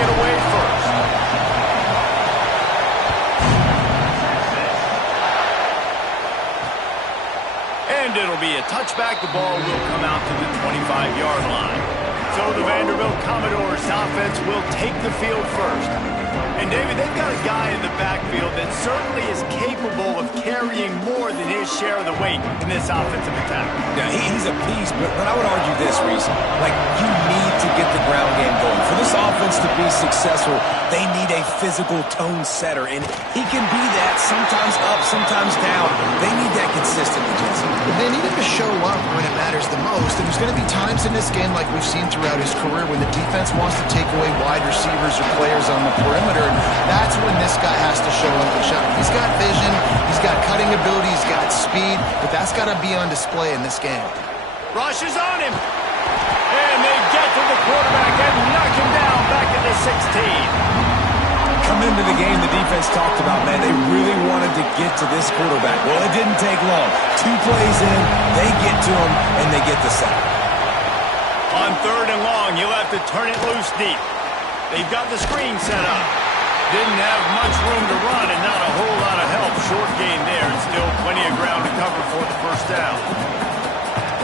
it away first. And it'll be a touchback. The ball will come out to the 25-yard line. So the Vanderbilt Commodores offense will take the field first. And, David, they've got a guy in the backfield that certainly is capable of carrying more than his share of the weight in this offensive attack. Yeah, he's a beast, but I would argue this, Reese. Like, you need to get the ground game going. For this offense to be successful, they need a physical tone setter, and he can be that, sometimes up, sometimes down. They need that consistently, Jesse. They need him to show up when it matters the most, and there's going to be times in this game like we've seen throughout his career when the defense wants to take away wide receivers or players on the perimeter. That's when this guy has to show up and shine. He's got vision, he's got cutting ability, he's got speed, but that's got to be on display in this game. Rush is on him. And they get to the quarterback and knock him down back at the 16. Coming into the game, the defense talked about, man, they really wanted to get to this quarterback. Well, it didn't take long. 2 plays in, they get to him, and they get the sack. On 3rd and long, you'll have to turn it loose deep. They've got the screen set up. Didn't have much room to run and not a whole lot of help. Short gain there and still plenty of ground to cover for the first down.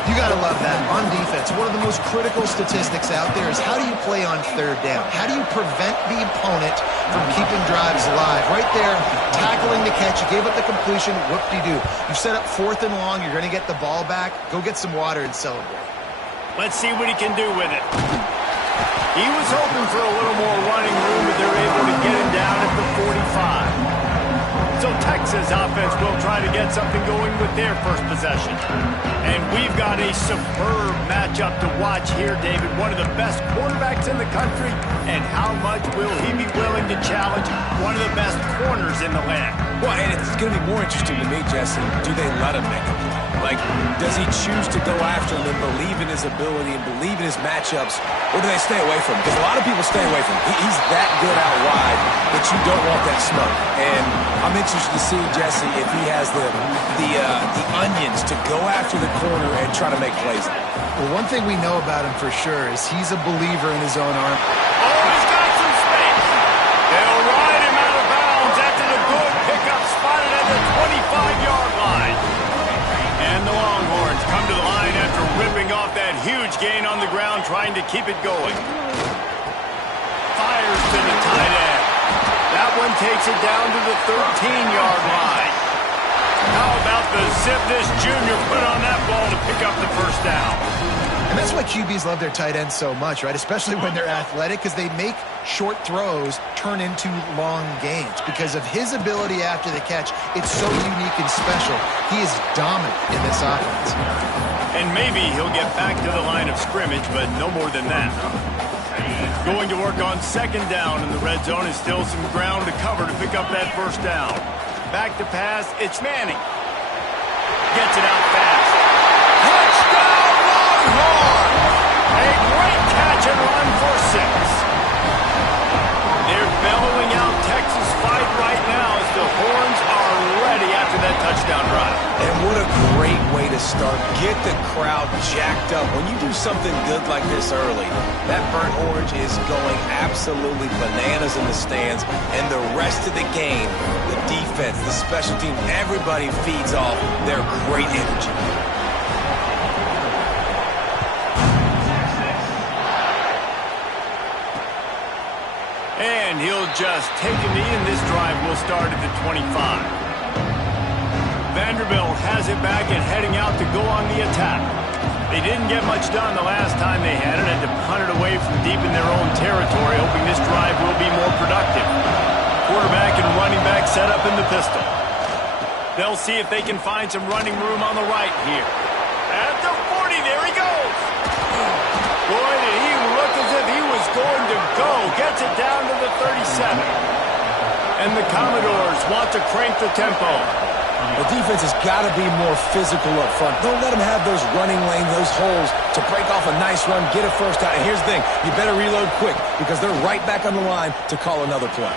You got to love that. On defense, one of the most critical statistics out there is how do you play on 3rd down? How do you prevent the opponent from keeping drives alive? Right there, tackling the catch. You gave up the completion. Whoop-de-doo. You set up 4th and long. You're going to get the ball back. Go get some water and celebrate. Let's see what he can do with it. He was hoping for a little more running room, but they're able to get him down at the 45. So Texas offense will try to get something going with their first possession. And we've got a superb matchup to watch here, David. One of the best quarterbacks in the country. And how much will he be willing to challenge one of the best corners in the land? Well, and it's going to be more interesting to me, Jesse, do they let him make a play? Like, does he choose to go after him and believe in his ability and believe in his matchups, or do they stay away from him? Because a lot of people stay away from him. He's that good out wide that you don't want that smoke. And I'm interested to see, Jesse, if he has the onions to go after the corner and try to make plays. Well, one thing we know about him for sure is he's a believer in his own arm. Oh, he's got some space. They'll ride him out of bounds after the good pickup spotted at the 25-yard line. And the Longhorns come to the line after ripping off that huge gain on the ground, trying to keep it going. Fires to the tight end. That one takes it down to the 13-yard line. How about the zip this junior put on that ball to pick up the first down? And that's why QBs love their tight ends so much, right? Especially when they're athletic, because they make short throws turn into long gains. Because of his ability after the catch, it's so unique and special. He is dominant in this offense. And maybe he'll get back to the line of scrimmage, but no more than that. Going to work on 2nd down, and the red zone is still some ground to cover to pick up that first down. Back to pass, it's Manning. Gets it out fast. Touchdown, Longhorns! A great catch and run for 6. They're bellowing out Texas fight right now as the Horns are ready after that touchdown drive. And what a great way to start. Get the crowd jacked up. When you do something good like this early, that burnt orange is going absolutely bananas in the stands. And the rest of the game, the defense, the special team, everybody feeds off their great energy. And he'll just take a knee, and this drive will start at the 25. Vanderbilt has it back and heading out to go on the attack. They didn't get much done the last time they had it, and to punt it away from deep in their own territory, hoping this drive will be more productive. Quarterback and running back set up in the pistol. They'll see if they can find some running room on the right here. At the 40, there he goes. Boy, did he look as if he was going to go. Gets it down to the 37. And the Commodores want to crank the tempo. The defense has got to be more physical up front. Don't let them have those running lanes, those holes to break off a nice run, get a first down. And here's the thing, you better reload quick because they're right back on the line to call another play.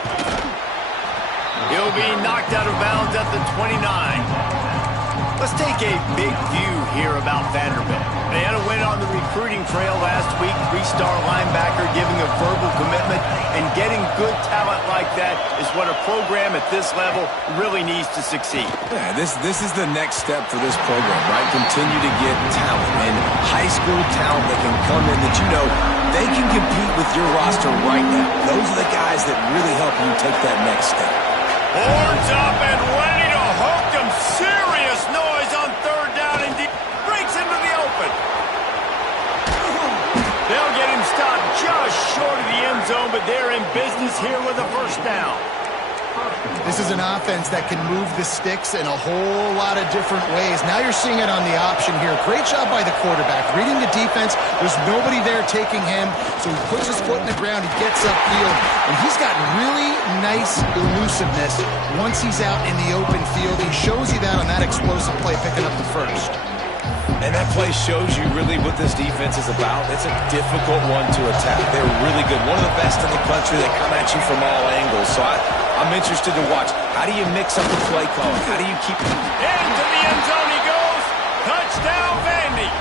He'll be knocked out of bounds at the 29. Let's take a big view here about Vanderbilt. They had a win on the recruiting trail last week. 3-star linebacker giving a verbal commitment, and getting good talent like that is what a program at this level really needs to succeed. Yeah, this is the next step for this program, right? Continue to get talent, and high school talent that can come in that they can compete with your roster right now. Those are the guys that really help you take that next step. Horns up and ready to hook them. Serious noise on third down and deep. Breaks into the open. They'll get him stopped just short of the end zone, but they're in business here with a first down. This is an offense that can move the sticks in a whole lot of different ways. Now you're seeing it on the option here. Great job by the quarterback. Reading the defense, there's nobody there taking him, so he puts his foot in the ground, he gets upfield, and he's got really nice elusiveness once he's out in the open field. He shows you that on that explosive play, picking up the first. And that play shows you really what this defense is about. It's a difficult one to attack. They're really good. One of the best in the country. They come at you from all angles. So I'm interested to watch. How do you mix up the play calling? How do you keep... Into the end zone he goes. Touchdown, Vandy.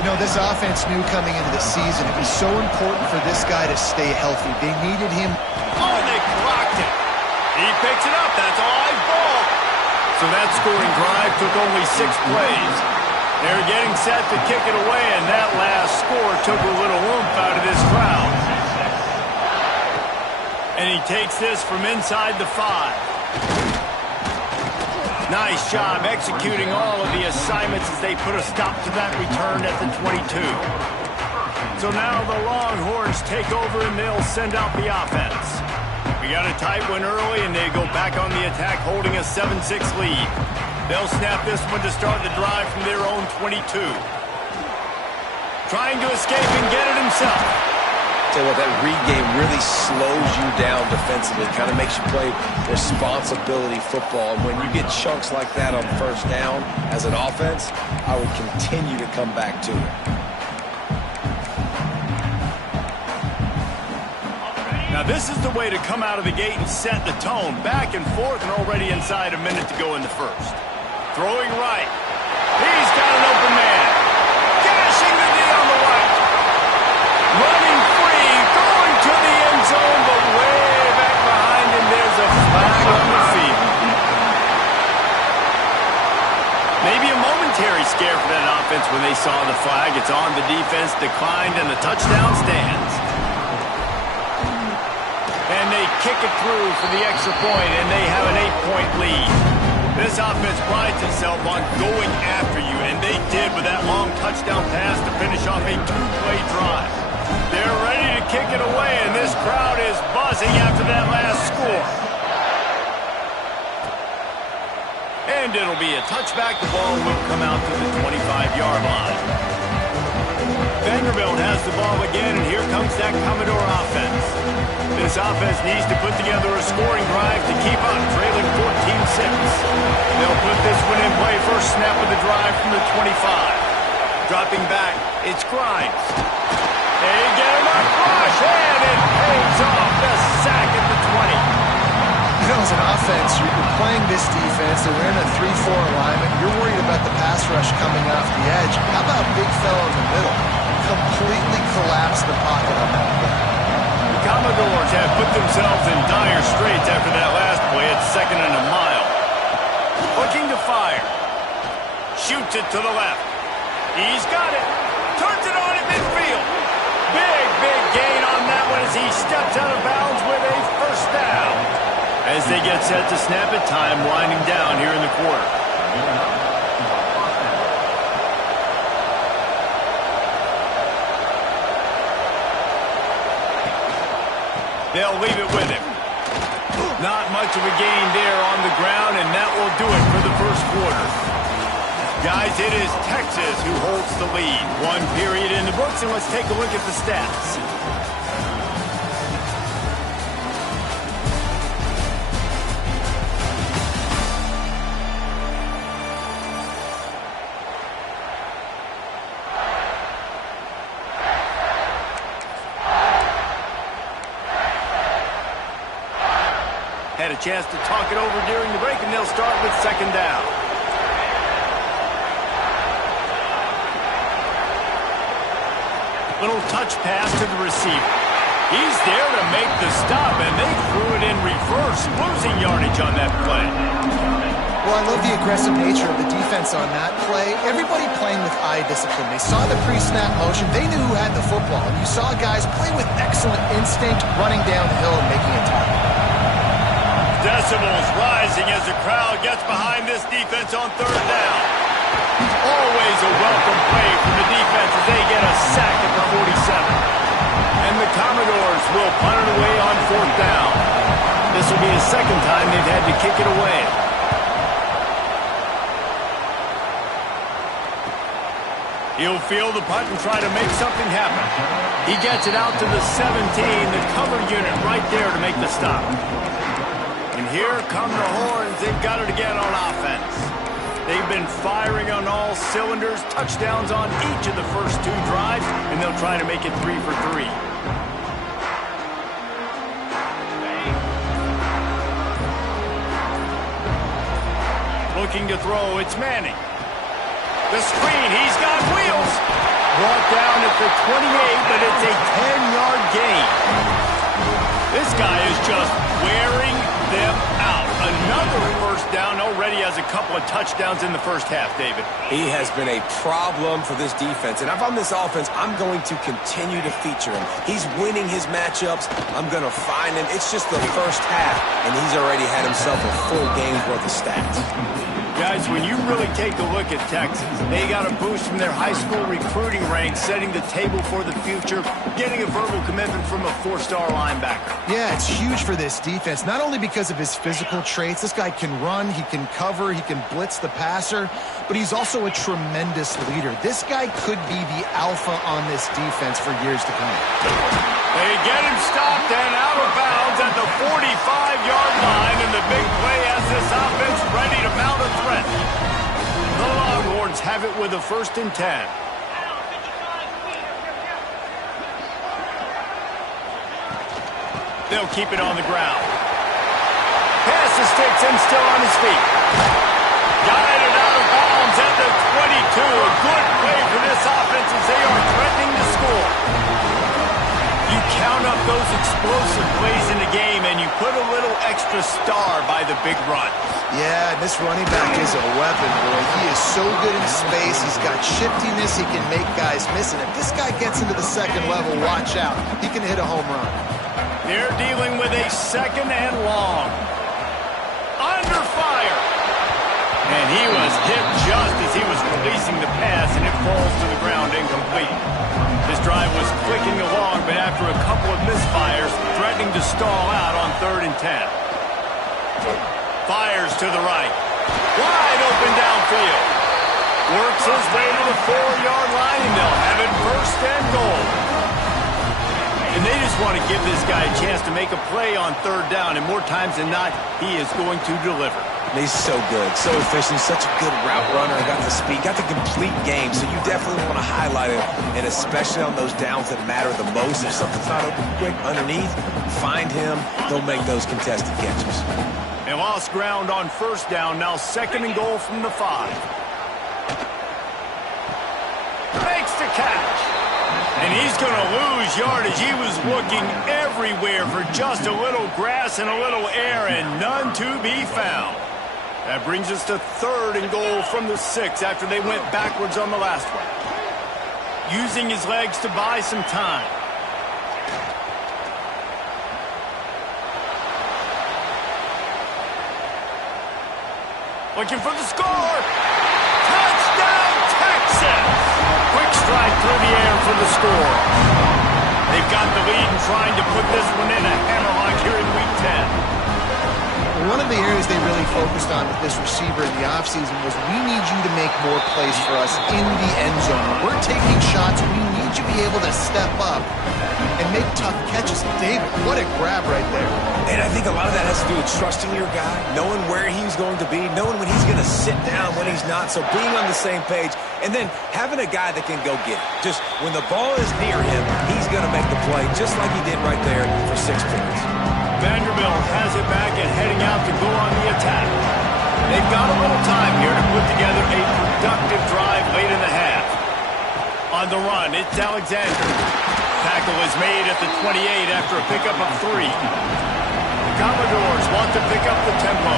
You know, this offense knew coming into the season it was so important for this guy to stay healthy. They needed him. Oh, and they clocked it. He picks it up. That's a live ball. So that scoring drive took only 6 plays. They're getting set to kick it away, and that last score took a little oomph out of this crowd. And he takes this from inside the 5. Nice job executing all of the assignments as they put a stop to that return at the 22. So now the Longhorns take over, and they'll send out the offense. We got a tight one early, and they go back on the attack, holding a 7-6 lead. They'll snap this one to start the drive from their own 22. Trying to escape and get it himself. Tell you what, that read game really slows you down defensively, kind of makes you play responsibility football. And when you get chunks like that on first down as an offense, I would continue to come back to it. Now this is the way to come out of the gate and set the tone. Back and forth, and already inside a minute to go in the first. Throwing right. He's got an open man. Gashing the knee on the right. Running free, going to the end zone, but way back behind him, there's a flag on the field. Maybe a momentary scare for that offense when they saw the flag. It's on, the defense declined, and the touchdown stands. And they kick it through for the extra point, and they have an 8-point lead. This offense prides itself on going after you, and they did with that long touchdown pass to finish off a 2-play drive. They're ready to kick it away, and this crowd is buzzing after that last score. And it'll be a touchback. The ball will come out to the 25-yard line. Vanderbilt has the ball again, and here comes that Commodore offense. This offense needs to put together a scoring drive to keep up, trailing 14-6. They'll put this one in play, first snap of the drive from the 25. Dropping back, it's Grimes. They get him up, rush, and it pays off, the sack at the 20. You know, as an offense, you're playing this defense, and we're in a 3-4 alignment. You're worried about the pass rush coming off the edge. How about big fella in the middle? Completely collapsed the pocket on that play. The Commodores have put themselves in dire straits after that last play at 2nd and a mile. Looking to fire. Shoots it to the left. He's got it. Turns it on at midfield. Big gain on that one as he steps out of bounds with a first down. As they get set to snap it, time winding down here in the quarter. They'll leave it with him. Not much of a gain there on the ground, and that will do it for the first quarter. Guys, it is Texas who holds the lead. 1 period in the books, and let's take a look at the stats. Had a chance to talk it over during the break, and they'll start with 2nd down. Little touch pass to the receiver. He's there to make the stop, and they threw it in reverse, losing yardage on that play. Well, I love the aggressive nature of the defense on that play. Everybody playing with eye discipline. They saw the pre-snap motion. They knew who had the football. And you saw guys play with excellent instinct, running down the hill and making a tackle. Decibels rising as the crowd gets behind this defense on third down. Always a welcome play from the defense as they get a sack at the 47. And the Commodores will punt it away on fourth down. This will be the second time they've had to kick it away. He'll field the punt and try to make something happen. He gets it out to the 17, the cover unit right there to make the stop. And here come the Horns. They've got it again on offense. They've been firing on all cylinders, touchdowns on each of the first two drives, and they'll try to make it 3 for 3. Looking to throw, it's Manning. The screen, he's got wheels. Brought down at the 28, but it's a 10-yard gain. This guy is just wearing them out. Another first down, already has a couple of touchdowns in the first half, David. He has been a problem for this defense. And if I'm this offense, I'm going to continue to feature him. He's winning his matchups. I'm going to find him. It's just the first half, and he's already had himself a full game's worth of stats. Guys, when you really take a look at Texas, they got a boost from their high school recruiting ranks, setting the table for the future, getting a verbal commitment from a 4-star linebacker. Yeah, it's huge for this defense, not only because of his physical traits. This guy can run, he can cover, he can blitz the passer, but he's also a tremendous leader. This guy could be the alpha on this defense for years to come. They get him stopped and out of bounds at the 45-yard line, and the big play has this offense ready to mount a threat. The Longhorns have it with a 1st and 10. They'll keep it on the ground. Pass the sticks and still on his feet. Guided out of bounds at the 22. A good play for this offense as they are threatening to score. You count up those explosive plays in the game, and you put a little extra star by the big run. Yeah, this running back is a weapon, boy. He is so good in space. He's got shiftiness. He can make guys miss. And if this guy gets into the second level, watch out. He can hit a home run. They're dealing with a 2nd and long. Under fire. And he was hit just as he was releasing the pass, and it falls to the ground incomplete. This drive was clicking along, but after a couple of misfires, threatening to stall out on 3rd and 10. Fires to the right. Wide open downfield. Works his way to the 4-yard line, and they'll have it 1st and goal. And they just want to give this guy a chance to make a play on 3rd down, and more times than not, he is going to deliver. He's so good, so efficient, such a good route runner. Got the speed, got the complete game, so you definitely want to highlight it, and especially on those downs that matter the most. If something's not open quick underneath, find him. They'll make those contested catches. They lost ground on 1st down, now 2nd and goal from the 5. Makes the catch. And he's going to lose yardage. He was looking everywhere for just a little grass and a little air, and none to be found. That brings us to 3rd and goal from the 6 after they went backwards on the last one. Using his legs to buy some time. Looking for the score. Touchdown, Texas! Quick strike through the air for the score. They've got the lead and trying to put this one in a hammerlock here in Week 10. One of the areas they really focused on with this receiver in the offseason was, we need you to make more plays for us in the end zone. When we're taking shots, we need you to be able to step up and make tough catches. David, what a grab right there. And I think a lot of that has to do with trusting your guy, knowing where he's going to be, knowing when he's going to sit down, when he's not. So being on the same page, and then having a guy that can go get it. Just when the ball is near him, he's going to make the play, just like he did right there for 6 points. Vanderbilt has it back and heading out to go on the attack. They've got a little time here to put together a productive drive late in the half. On On the run, it's Alexander. Tackle is made at the 28 after a pickup of 3. The Commodores want to pick up the tempo.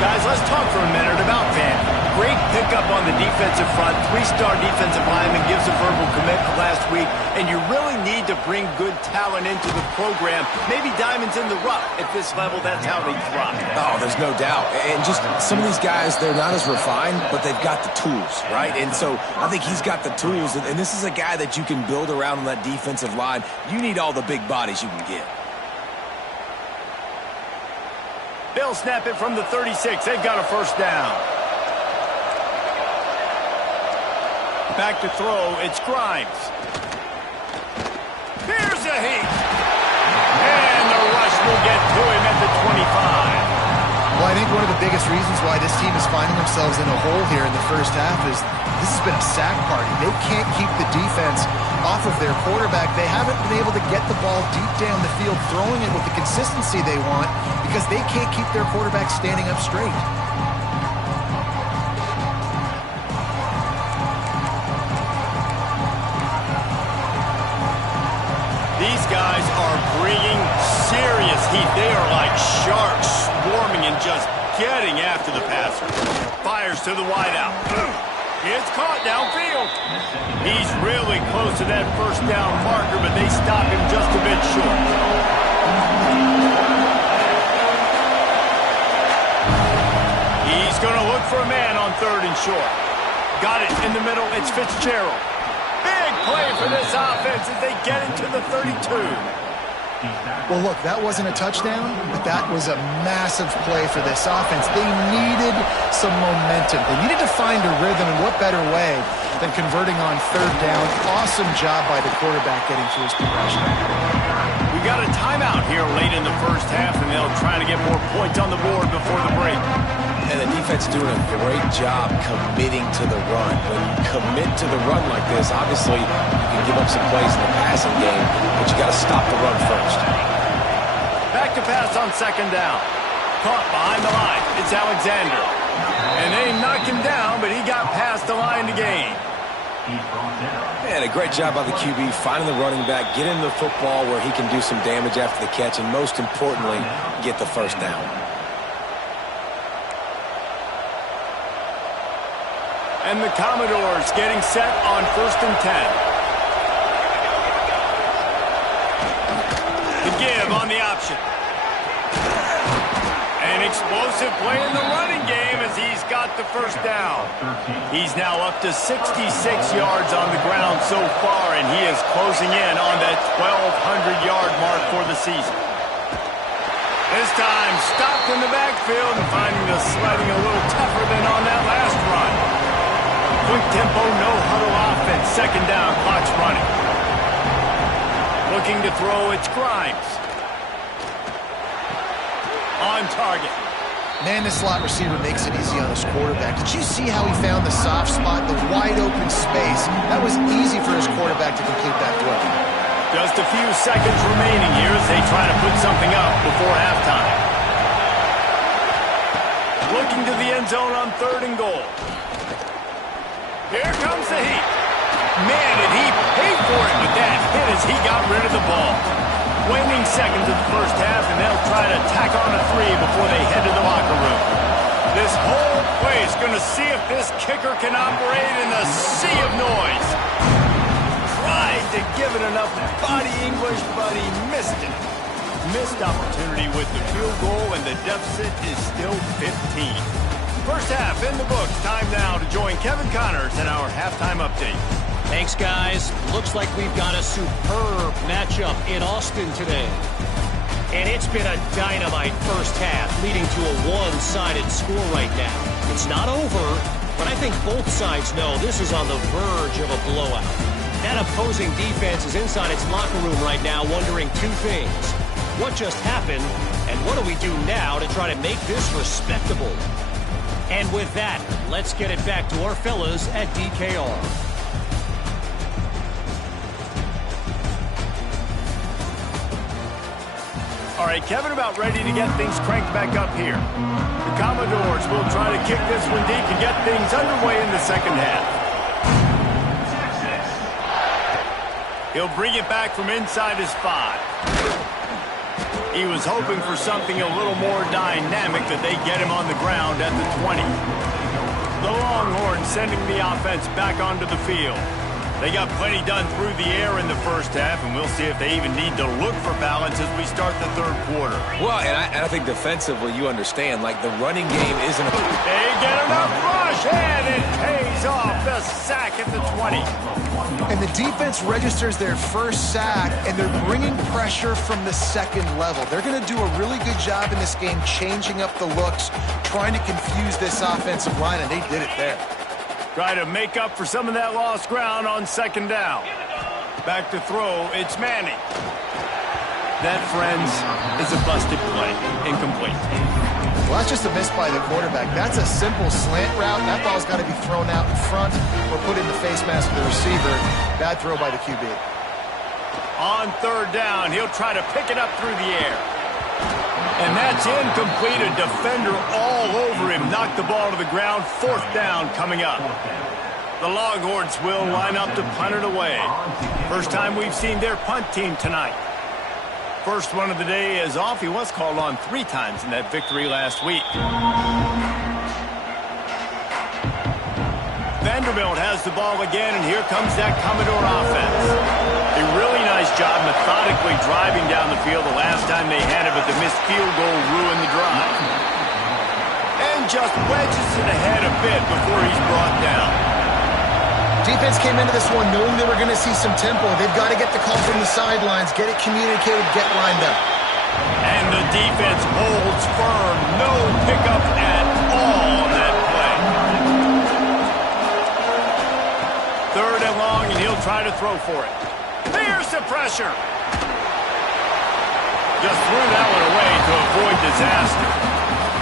Guys, let's talk for a minute about Vandy. Great pickup on the defensive front. 3-star defensive lineman gives a verbal commitment last week, and you really need to bring good talent into the program. Maybe diamonds in the rough. At this level, that's how they thrive. Oh, there's no doubt. And just some of these guys, they're not as refined, but they've got the tools, right? And so I think he's got the tools, and this is a guy that you can build around on that defensive line. You need all the big bodies you can get. They'll snap it from the 36. They've got a first down. Back to throw, it's Grimes. Here's a heat. And the rush will get to him at the 25. Well, I think one of the biggest reasons why this team is finding themselves in a hole here in the first half is this has been a sack party. They can't keep the defense off of their quarterback. They haven't been able to get the ball deep down the field, throwing it with the consistency they want because they can't keep their quarterback standing up straight. These guys are bringing serious heat. They are like sharks swarming and just getting after the passer. Fires to the wideout. It's caught downfield. He's really close to that first down marker, but they stop him just a bit short. He's going to look for a man on 3rd and short. Got it in the middle. It's Fitzgerald. Big play for this offense as they get into the 32. Well, look, that wasn't a touchdown, but that was a massive play for this offense. They needed some momentum. They needed to find a rhythm, and what better way than converting on 3rd down. Awesome job by the quarterback getting through his progression. We got a timeout here late in the first half, and they'll try to get more points on the board before the break. And the defense doing a great job committing to the run. When you commit to the run like this, obviously you can give up some plays in the passing game, but you got to stop the run first. Back to pass on 2nd down. Caught behind the line. It's Alexander. And they knocked him down, but he got past the line to gain. And a great job by the QB finding the running back, getting the football where he can do some damage after the catch, and most importantly, get the first down. And the Commodores getting set on 1st and 10. The give on the option. An explosive play in the running game as he's got the first down. He's now up to 66 yards on the ground so far, and he is closing in on that 1,200-yard mark for the season. This time stopped in the backfield and finding the sledding a little tougher than on that last run. Quick tempo, no huddle offense. 2nd down, clock's running. Looking to throw, it's Grimes. On target. Man, this slot receiver makes it easy on his quarterback. Did you see how he found the soft spot, the wide open space? That was easy for his quarterback to complete that throw. Just a few seconds remaining here as they try to put something up before halftime. Looking to the end zone on 3rd and goal. Here comes the heat. Man, did he pay for it with that hit as he got rid of the ball. Waning seconds of the first half, and they'll try to tack on a 3 before they head to the locker room. This whole place going to see if this kicker can operate in the sea of noise. Tried to give it enough body English, but he missed it. Missed opportunity with the field goal, and the deficit is still 15. First half in the books. Time now to join Kevin Connors in our halftime update. Thanks, guys. Looks like we've got a superb matchup in Austin today. And it's been a dynamite first half, leading to a one-sided score right now. It's not over, but I think both sides know this is on the verge of a blowout. That opposing defense is inside its locker room right now wondering 2 things. What just happened, and what do we do now to try to make this respectable? And with that, let's get it back to our fellas at DKR. All right, Kevin, about ready to get things cranked back up here. The Commodores will try to kick this one deep to get things underway in the second half. He'll bring it back from inside his 5. He was hoping for something a little more dynamic, that they get him on the ground at the 20. The Longhorns sending the offense back onto the field. They got plenty done through the air in the first half, and we'll see if they even need to look for balance as we start the third quarter. Well, and I think defensively, you understand, like the running game isn't a... They get enough rush, and it pays off. The sack at the 20. And the defense registers their first sack, and they're bringing pressure from the second level. They're going to do a really good job in this game changing up the looks, trying to confuse this offensive line, and they did it there. Try to make up for some of that lost ground on second down. Back to throw, it's Manning. That, friends, is a busted play. Incomplete. Well, that's just a miss by the quarterback. That's a simple slant route. That ball's got to be thrown out in front or put in the face mask of the receiver. Bad throw by the QB. On third down, he'll try to pick it up through the air. And that's incomplete. A defender all over him. Knocked the ball to the ground. Fourth down coming up. The Longhorns will line up to punt it away. First time we've seen their punt team tonight. First one of the day is off. He was called on 3 times in that victory last week. Vanderbilt has the ball again, and here comes that Commodore offense. A really nice job methodically driving down the field the last time they had it, but the missed field goal ruined the drive. And just wedges it ahead a bit before he's brought down. Defense came into this one knowing they were going to see some tempo. They've got to get the call from the sidelines, get it communicated, get lined up. And the defense holds firm. No pickup at all on that play. Third and long, and he'll try to throw for it. There's the pressure. Just threw that one away to avoid disaster.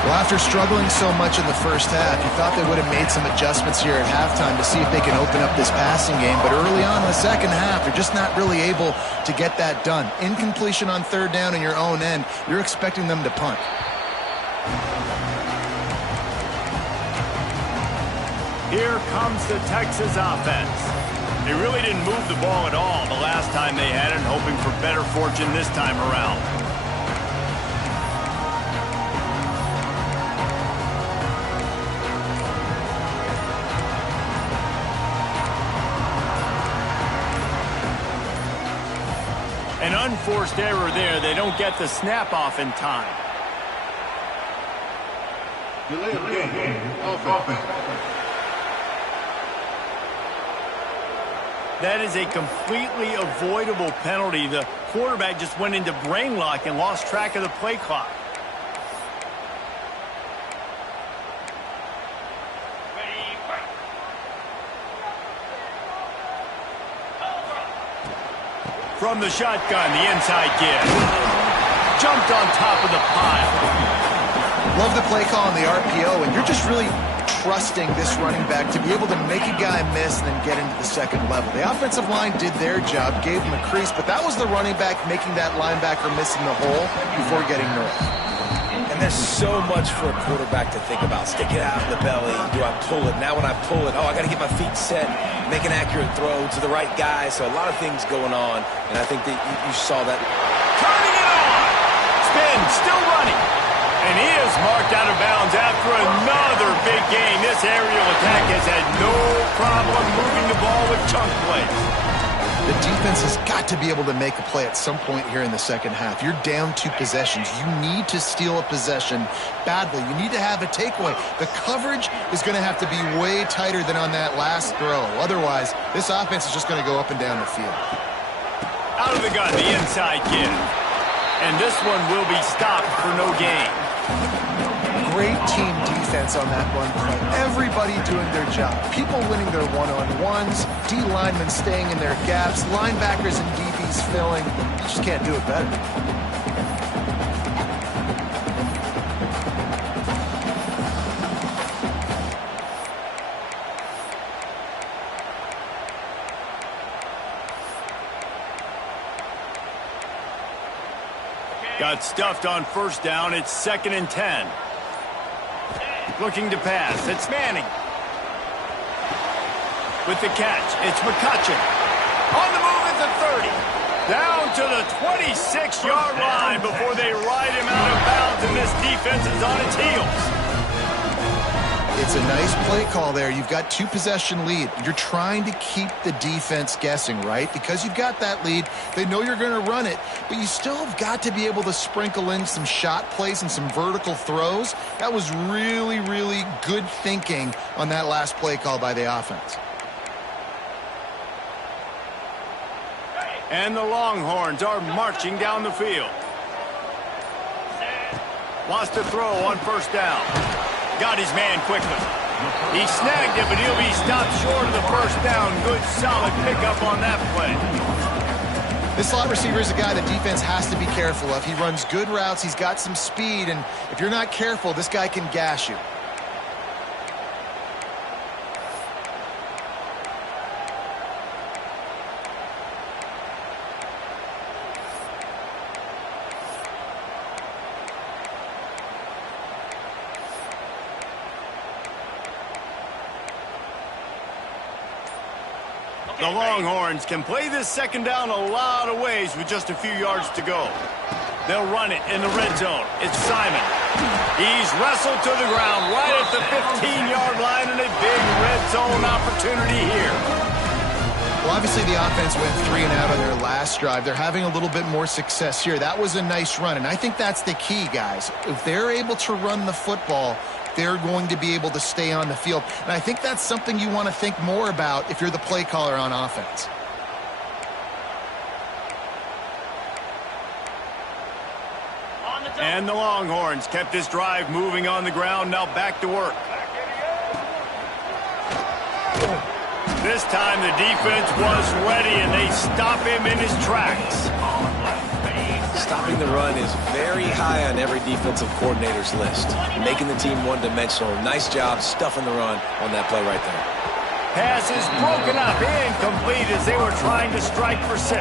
Well, after struggling so much in the first half, you thought they would have made some adjustments here at halftime to see if they can open up this passing game. But early on in the second half, they're just not really able to get that done. Incompletion on third down in your own end, you're expecting them to punt. Here comes the Texas offense. They really didn't move the ball at all the last time they had it, hoping for better fortune this time around. An unforced error there. They don't get the snap off in time. Delay of game. Offense. That is a completely avoidable penalty. The quarterback just went into brain lock and lost track of the play clock. From the shotgun, the inside give. Jumped on top of the pile. Love the play call on the RPO, and you're just really trusting this running back to be able to make a guy miss and then get into the second level. The offensive line did their job, gave him a crease, but that was the running back making that linebacker miss in the hole before getting north. And there's so much for a quarterback to think about. Stick it out in the belly. Do I pull it? Now when I pull it, I got to get my feet set, make an accurate throw to the right guy. So a lot of things going on, and I think that you saw that. Turning it on! Spin, still running. And he is marked out of bounds after another big game. This aerial attack has had no problem moving the ball with chunk plays. The defense has got to be able to make a play at some point here in the second half. You're down 2 possessions. You need to steal a possession badly. You need to have a takeaway. The coverage is going to have to be way tighter than on that last throw. Otherwise, this offense is just going to go up and down the field. Out of the gun, the inside give. And this one will be stopped for no gain. Great team defense on that run play. Everybody doing their job. People winning their one-on-ones, D linemen staying in their gaps, linebackers and DBs filling. You just can't do it better. Got stuffed on first down. It's 2nd and 10. Looking to pass. It's Manning. With the catch, it's McCutcheon. On the move at the 30. Down to the 26-yard line before they ride him out of bounds, and this defense is on its heels. It's a nice play call there. You've got 2-possession lead. You're trying to keep the defense guessing, right? Because you've got that lead, they know you're going to run it, but you still have got to be able to sprinkle in some shot plays and some vertical throws. That was really, really good thinking on that last play call by the offense. And the Longhorns are marching down the field. Wants to throw on first down. Got his man quickly. He snagged it, but he'll be stopped short of the first down. Good, solid pickup on that play. This slot receiver is a guy the defense has to be careful of. He runs good routes. He's got some speed, and if you're not careful, this guy can gash you. The Longhorns can play this second down a lot of ways with just a few yards to go. They'll run it in the red zone. It's Simon. He's wrestled to the ground right at the 15-yard line, and a big red zone opportunity here. Well, obviously the offense went 3 and out on their last drive. They're having a little bit more success here. That was a nice run, and I think that's the key, guys. If they're able to run the football, they're going to be able to stay on the field. And I think that's something you want to think more about if you're the play caller on offense. And the Longhorns kept this drive moving on the ground. Now back to work. This time the defense was ready, and they stop him in his tracks. Stopping the run is very high on every defensive coordinator's list. Making the team one-dimensional. Nice job stuffing the run on that play right there. Pass is broken up, incomplete as they were trying to strike for 6.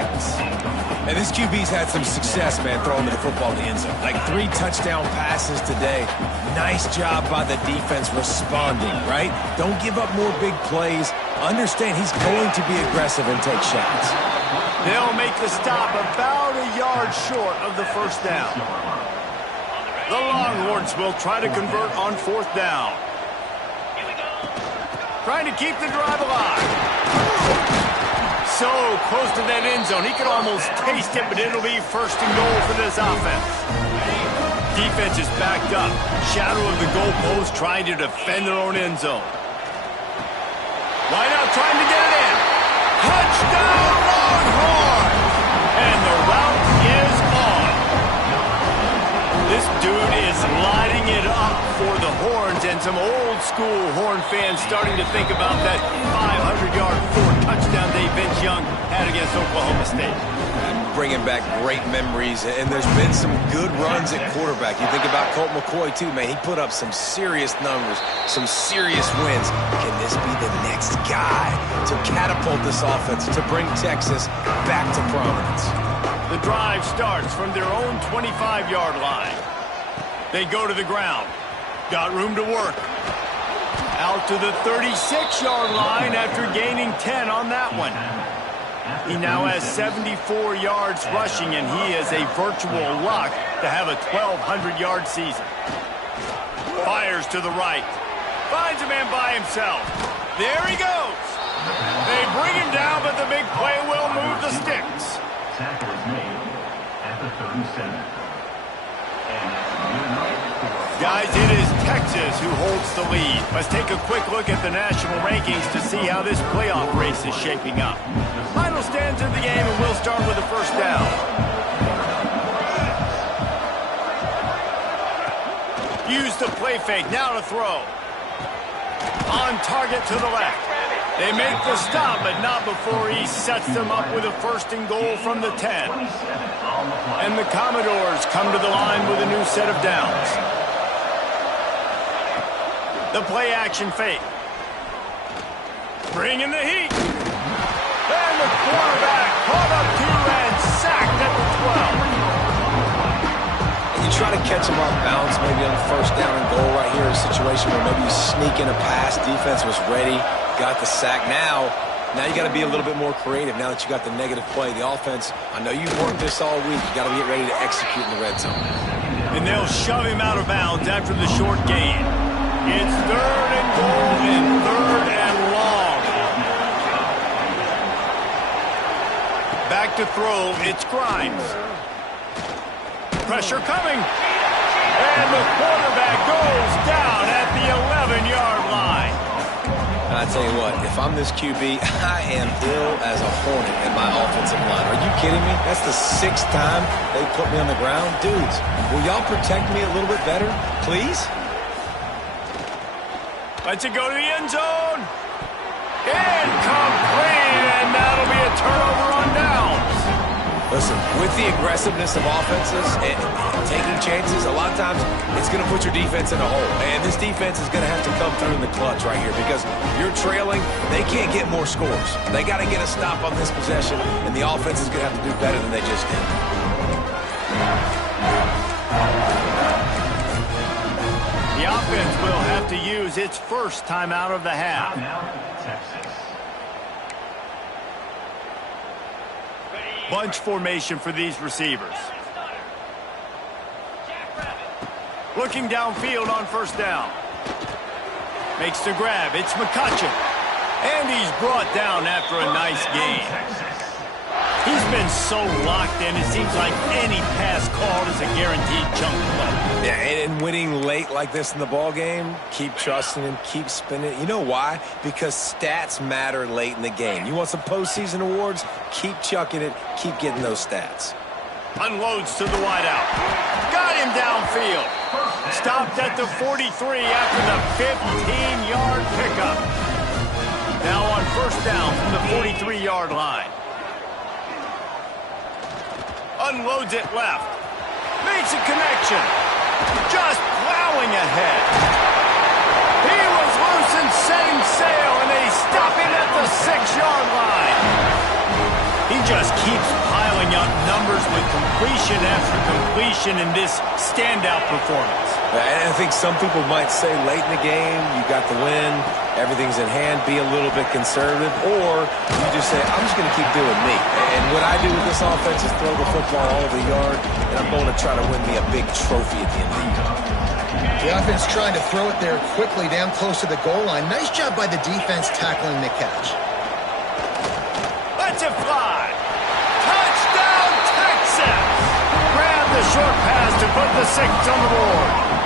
And this QB's had some success, man, throwing the football in the end zone. Like 3 touchdown passes today. Nice job by the defense responding, right? Don't give up more big plays. Understand he's going to be aggressive and take shots. They'll make the stop about a yard short of the first down. The Longhorns will try to convert on 4th down. Trying to keep the drive alive. So close to that end zone. He could almost taste it, but it'll be 1st and goal for this offense. Defense is backed up. Shadow of the goalpost trying to defend their own end zone. Wide out trying to get it in. Touchdown Longhorns! And the route is on. This dude is lighting it up for the Horns, and some old school Horn fans starting to think about that 500-yard 4-touchdown day Vince Young had against Oklahoma State. Bringing back great memories, and there's been some good runs at quarterback. You think about Colt McCoy, too, man. He put up some serious numbers, some serious wins. Can this be the next guy to catapult this offense, to bring Texas back to prominence? The drive starts from their own 25-yard line. They go to the ground. Got room to work. Out to the 36-yard line after gaining 10 on that one. He now has 74 yards rushing, and he is a virtual lock to have a 1,200-yard season. Fires to the right. Finds a man by himself. There he goes. They bring him down, but the big play will move the sticks. Tackle is made at the 37. Guys, it is Texas who holds the lead. Let's take a quick look at the national rankings to see how this playoff race is shaping up. Final stands of the game, and we'll start with the first down. Use the play fake, now to throw. On target to the left. They make the stop, but not before he sets them up with a 1st and goal from the 10. And the Commodores come to the line with a new set of downs. The play-action fake. Bringing the heat. And the quarterback caught up to and sacked at the 12. And you try to catch him off balance, maybe on 1st down and goal right here, a situation where maybe you sneak in a pass. Defense was ready, got the sack. Now Now you got to be a little bit more creative now that you got the negative play. The offense, I know you've worked this all week. You got to get ready to execute in the red zone. And they'll shove him out of bounds after the short gain. It's 3rd and goal and 3rd and long. Back to throw, it's Grimes. Pressure coming. And the quarterback goes down at the 11-yard line. I tell you what, if I'm this QB, I am ill as a hornet in my offensive line. Are you kidding me? That's the 6th time they put me on the ground. Dudes, will y'all protect me a little bit better, please? Lets it go to the end zone. Incomplete, and that'll be a turnover on downs. Listen, with the aggressiveness of offenses and taking chances, a lot of times it's going to put your defense in a hole. And this defense is going to have to come through in the clutch right here because you're trailing. They can't get more scores. They got to get a stop on this possession, and the offense is going to have to do better than they just did. The offense will have to use its first timeout of the half. Texas. Bunch formation for these receivers. Looking downfield on first down. Makes the grab. It's McCutcheon. And he's brought down after a nice gain. He's been so locked in, it seems like any pass called is a guaranteed chunk play. Yeah, and winning late like this in the ball game, keep trusting him, keep spinning. You know why? Because stats matter late in the game. You want some postseason awards? Keep chucking it, keep getting those stats. Unloads to the wideout. Got him downfield. Stopped at the 43 after the 15-yard pickup. Now on first down from the 43-yard line. Unloads it left. Makes a connection. Just plowing ahead. He was loose and setting sail, and they stop him at the 6-yard line. He just keeps piling up numbers with completion after completion in this standout performance. And I think some people might say late in the game, you got the win, everything's in hand, be a little bit conservative, or you just say, I'm just going to keep doing me. And what I do with this offense is throw the football all over the yard, and I'm going to try to win me a big trophy at the end of the year. The offense trying to throw it there quickly down close to the goal line. Nice job by the defense tackling the catch. Lets it fly. Touchdown, Texas! Grab the short pass to put the 6 on the board.